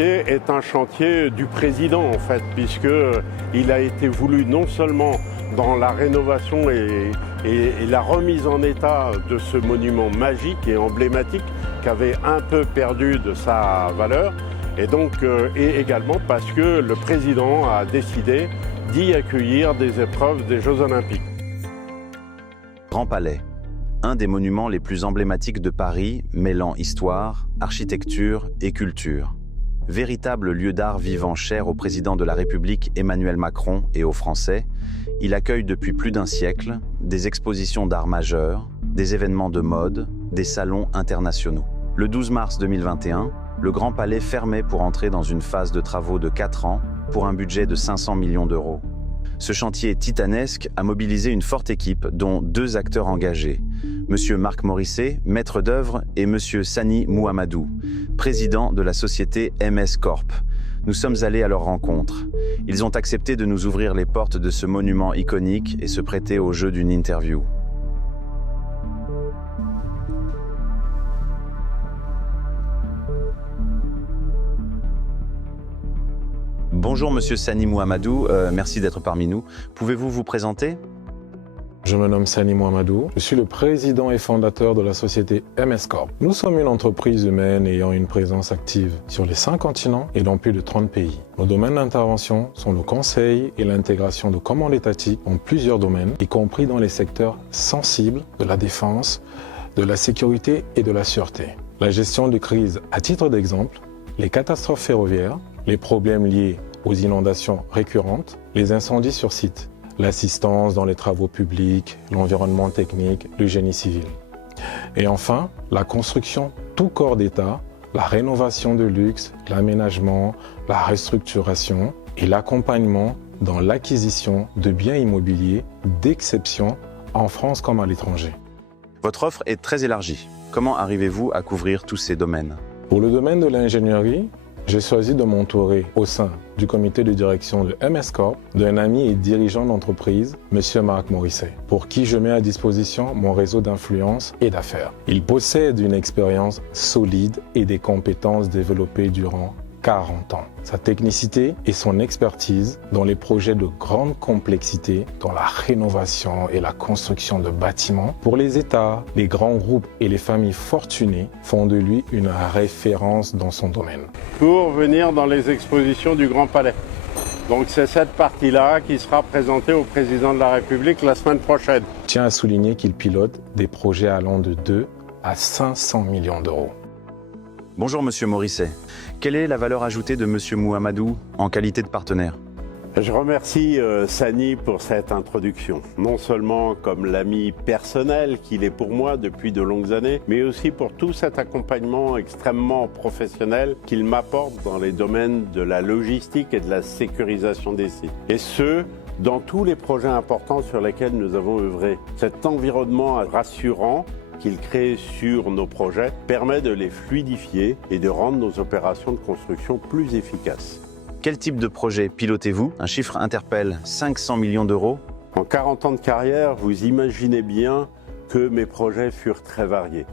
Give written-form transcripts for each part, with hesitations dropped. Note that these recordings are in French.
chantier est un chantier du président en fait, puisqu'il a été voulu non seulement dans la rénovation et la remise en état de ce monument magique et emblématique qui avait un peu perdu de sa valeur, et également parce que le président a décidé d'y accueillir des épreuves des Jeux Olympiques. Grand Palais, un des monuments les plus emblématiques de Paris, mêlant histoire, architecture et culture. Véritable lieu d'art vivant cher au président de la République Emmanuel Macron et aux Français, il accueille depuis plus d'un siècle des expositions d'art majeurs, des événements de mode, des salons internationaux. Le 12 mars 2021, le Grand Palais fermait pour entrer dans une phase de travaux de 4 ans pour un budget de 500 millions d'euros. Ce chantier titanesque a mobilisé une forte équipe, dont 2 acteurs engagés, M. Marc Morisset, maître d'œuvre, et M. Sani Mouhamadou, président de la société MS Corp. Nous sommes allés à leur rencontre. Ils ont accepté de nous ouvrir les portes de ce monument iconique et se prêter au jeu d'une interview. Bonjour Monsieur Sani Mouhamadou, merci d'être parmi nous. Pouvez-vous vous présenter ? Je me nomme Sani Mouhamadou, je suis le président et fondateur de la société MS Corp. Nous sommes une entreprise humaine ayant une présence active sur les 5 continents et dans plus de 30 pays. Nos domaines d'intervention sont le conseil et l'intégration de commandes étatiques en plusieurs domaines, y compris dans les secteurs sensibles de la défense, de la sécurité et de la sûreté. La gestion de crise, à titre d'exemple, les catastrophes ferroviaires, les problèmes liés aux inondations récurrentes, les incendies sur site, l'assistance dans les travaux publics, l'environnement technique, le génie civil. Et enfin, la construction tout corps d'État, la rénovation de luxe, l'aménagement, la restructuration et l'accompagnement dans l'acquisition de biens immobiliers d'exception en France comme à l'étranger. Votre offre est très élargie. Comment arrivez-vous à couvrir tous ces domaines ? Pour le domaine de l'ingénierie, j'ai choisi de m'entourer au sein du comité de direction de MS Corp d'un ami et dirigeant d'entreprise, M. Marc Morisset, pour qui je mets à disposition mon réseau d'influence et d'affaires. Il possède une expérience solide et des compétences développées durant 40 ans. Sa technicité et son expertise dans les projets de grande complexité, dans la rénovation et la construction de bâtiments, pour les États, les grands groupes et les familles fortunées font de lui une référence dans son domaine. Pour venir dans les expositions du Grand Palais. Donc c'est cette partie-là qui sera présentée au président de la République la semaine prochaine. Je tiens à souligner qu'il pilote des projets allant de 2 à 500 millions d'euros. Bonjour Monsieur Morisset. Quelle est la valeur ajoutée de Monsieur Mouhamadou en qualité de partenaire ? Je remercie Sani pour cette introduction, non seulement comme l'ami personnel qu'il est pour moi depuis de longues années, mais aussi pour tout cet accompagnement extrêmement professionnel qu'il m'apporte dans les domaines de la logistique et de la sécurisation des sites. Et ce, dans tous les projets importants sur lesquels nous avons œuvré. Cet environnement rassurant qu'il crée sur nos projets permet de les fluidifier et de rendre nos opérations de construction plus efficaces. Quel type de projet pilotez-vous ? Un chiffre interpelle 500 millions d'euros. En 40 ans de carrière, vous imaginez bien que mes projets furent très variés.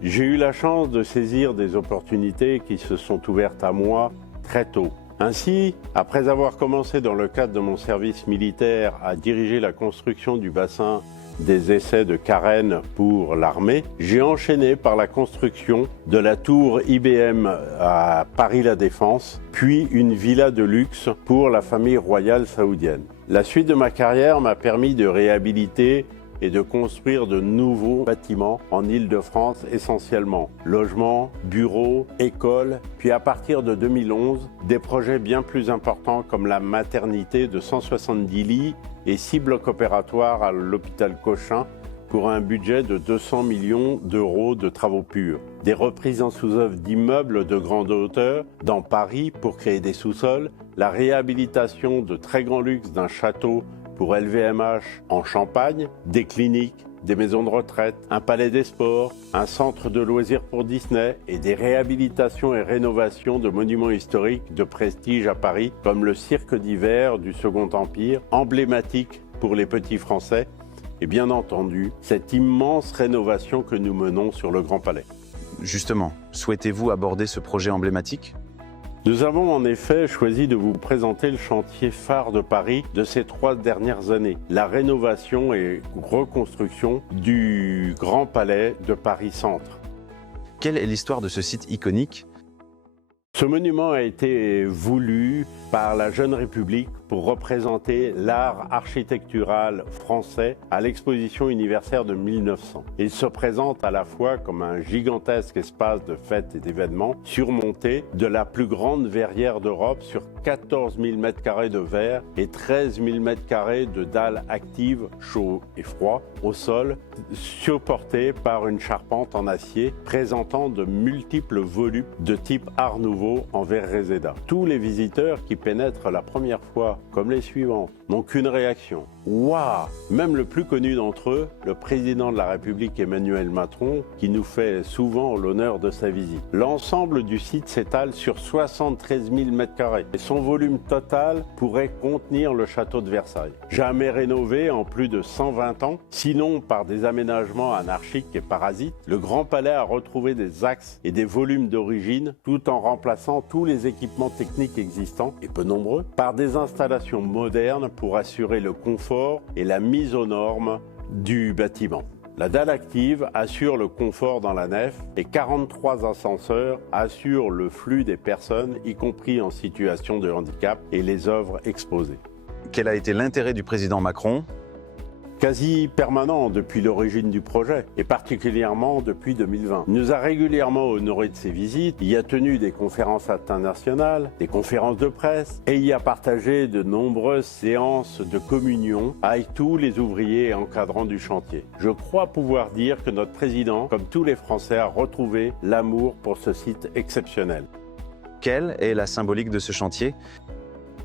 J'ai eu la chance de saisir des opportunités qui se sont ouvertes à moi très tôt. Ainsi, après avoir commencé dans le cadre de mon service militaire à diriger la construction du bassin des essais de Carène pour l'armée, j'ai enchaîné par la construction de la tour IBM à Paris-La Défense, puis une villa de luxe pour la famille royale saoudienne. La suite de ma carrière m'a permis de réhabiliter et de construire de nouveaux bâtiments en Île-de-France essentiellement. Logements, bureaux, écoles, puis à partir de 2011, des projets bien plus importants comme la maternité de 170 lits et 6 blocs opératoires à l'hôpital Cochin pour un budget de 200 millions d'euros de travaux purs. Des reprises en sous-œuvre d'immeubles de grande hauteur dans Paris pour créer des sous-sols, la réhabilitation de très grand luxe d'un château pour LVMH en Champagne, des cliniques, des maisons de retraite, un palais des sports, un centre de loisirs pour Disney et des réhabilitations et rénovations de monuments historiques de prestige à Paris comme le cirque d'hiver du Second Empire, emblématique pour les petits Français, et bien entendu cette immense rénovation que nous menons sur le Grand Palais. Justement, souhaitez-vous aborder ce projet emblématique ? Nous avons en effet choisi de vous présenter le chantier phare de Paris de ces 3 dernières années, la rénovation et reconstruction du Grand Palais de Paris Centre. Quelle est l'histoire de ce site iconique ? Ce monument a été voulu par la Jeune République pour représenter l'art architectural français à l'exposition universaire de 1900. Il se présente à la fois comme un gigantesque espace de fêtes et d'événements surmonté de la plus grande verrière d'Europe sur 14 000 m² de verre et 13 000 m² de dalles actives chaud et froid au sol, supportées par une charpente en acier présentant de multiples volutes de type Art Nouveau en verre réséda. Tous les visiteurs qui pénètrent la première fois, comme les suivants, n'ont qu'une réaction. Waouh! Même le plus connu d'entre eux, le président de la République Emmanuel Macron, qui nous fait souvent l'honneur de sa visite. L'ensemble du site s'étale sur 73 000 m² et son volume total pourrait contenir le château de Versailles. Jamais rénové en plus de 120 ans, sinon par des aménagements anarchiques et parasites, le Grand Palais a retrouvé des axes et des volumes d'origine tout en remplaçant tous les équipements techniques existants, et peu nombreux, par des installations modernes pour assurer le confort et la mise aux normes du bâtiment. La dalle active assure le confort dans la nef et 43 ascenseurs assurent le flux des personnes, y compris en situation de handicap, et les œuvres exposées. Quel a été l'intérêt du président Macron ? Quasi permanent depuis l'origine du projet, et particulièrement depuis 2020. Il nous a régulièrement honoré de ses visites, il y a tenu des conférences internationales, des conférences de presse, et il y a partagé de nombreuses séances de communion avec tous les ouvriers et encadrants du chantier. Je crois pouvoir dire que notre président, comme tous les Français, a retrouvé l'amour pour ce site exceptionnel. Quelle est la symbolique de ce chantier ?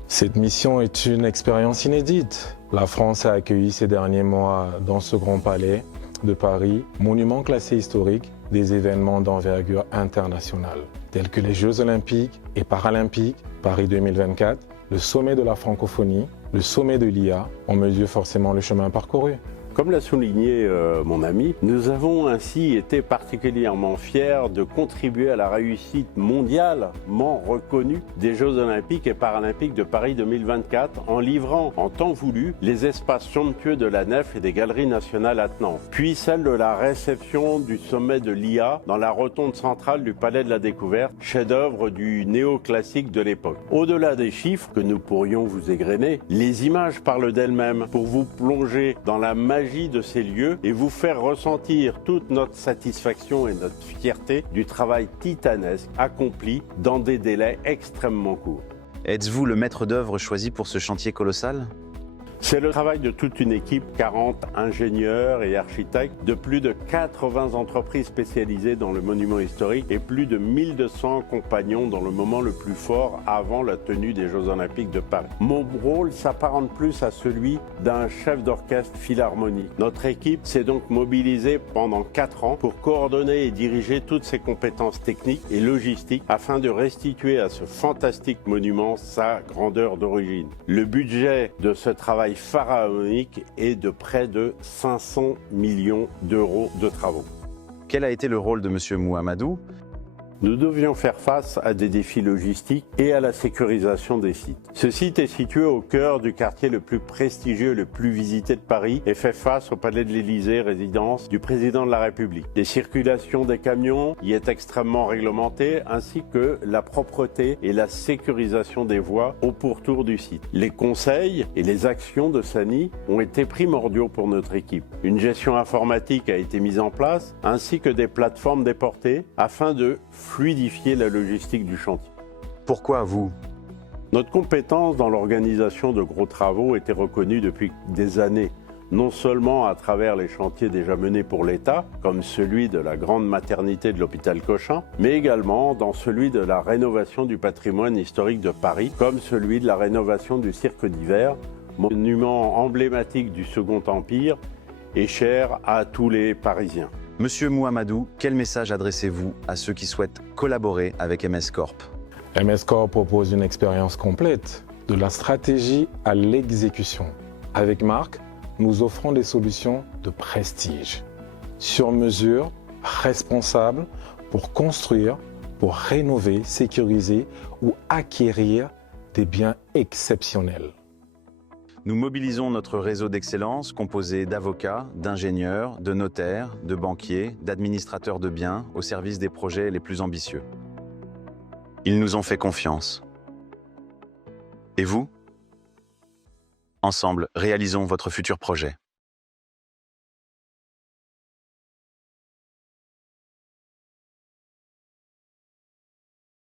Cette mission est une expérience inédite. La France a accueilli ces derniers mois dans ce Grand Palais de Paris, monument classé historique, des événements d'envergure internationale, tels que les Jeux Olympiques et Paralympiques, Paris 2024, le sommet de la francophonie, le sommet de l'IA. On mesure forcément le chemin parcouru. Comme l'a souligné mon ami, nous avons ainsi été particulièrement fiers de contribuer à la réussite mondialement reconnue des Jeux Olympiques et Paralympiques de Paris 2024 en livrant en temps voulu les espaces somptueux de la nef et des galeries nationales attenantes, puis celle de la réception du sommet de l'IA dans la rotonde centrale du Palais de la Découverte, chef-d'œuvre du néoclassique de l'époque. Au-delà des chiffres que nous pourrions vous égrener, les images parlent d'elles-mêmes pour vous plonger dans la magie de ces lieux et vous faire ressentir toute notre satisfaction et notre fierté du travail titanesque accompli dans des délais extrêmement courts. Êtes-vous le maître d'œuvre choisi pour ce chantier colossal ? C'est le travail de toute une équipe, 40 ingénieurs et architectes de plus de 80 entreprises spécialisées dans le monument historique et plus de 1200 compagnons dans le moment le plus fort avant la tenue des Jeux Olympiques de Paris. Mon rôle s'apparente plus à celui d'un chef d'orchestre philharmonique. Notre équipe s'est donc mobilisée pendant 4 ans pour coordonner et diriger toutes ses compétences techniques et logistiques afin de restituer à ce fantastique monument sa grandeur d'origine. Le budget de ce travail pharaonique est de près de 500 millions d'euros de travaux. Quel a été le rôle de M. Mouamadou ? Nous devions faire face à des défis logistiques et à la sécurisation des sites. Ce site est situé au cœur du quartier le plus prestigieux et le plus visité de Paris et fait face au Palais de l'Élysée, résidence du président de la République. Les circulations des camions y est extrêmement réglementée, ainsi que la propreté et la sécurisation des voies au pourtour du site. Les conseils et les actions de Sani ont été primordiaux pour notre équipe. Une gestion informatique a été mise en place, ainsi que des plateformes déportées, afin de fluidifier la logistique du chantier. Pourquoi vous ? Notre compétence dans l'organisation de gros travaux était reconnue depuis des années, non seulement à travers les chantiers déjà menés pour l'État, comme celui de la grande maternité de l'hôpital Cochin, mais également dans celui de la rénovation du patrimoine historique de Paris, comme celui de la rénovation du cirque d'hiver, monument emblématique du Second Empire et cher à tous les Parisiens. Monsieur Mouamadou, quel message adressez-vous à ceux qui souhaitent collaborer avec MS Corp ? MS Corp propose une expérience complète, de la stratégie à l'exécution. Avec Marc, nous offrons des solutions de prestige, sur mesure, responsables, pour construire, pour rénover, sécuriser ou acquérir des biens exceptionnels. Nous mobilisons notre réseau d'excellence composé d'avocats, d'ingénieurs, de notaires, de banquiers, d'administrateurs de biens au service des projets les plus ambitieux. Ils nous ont fait confiance. Et vous? Ensemble, réalisons votre futur projet.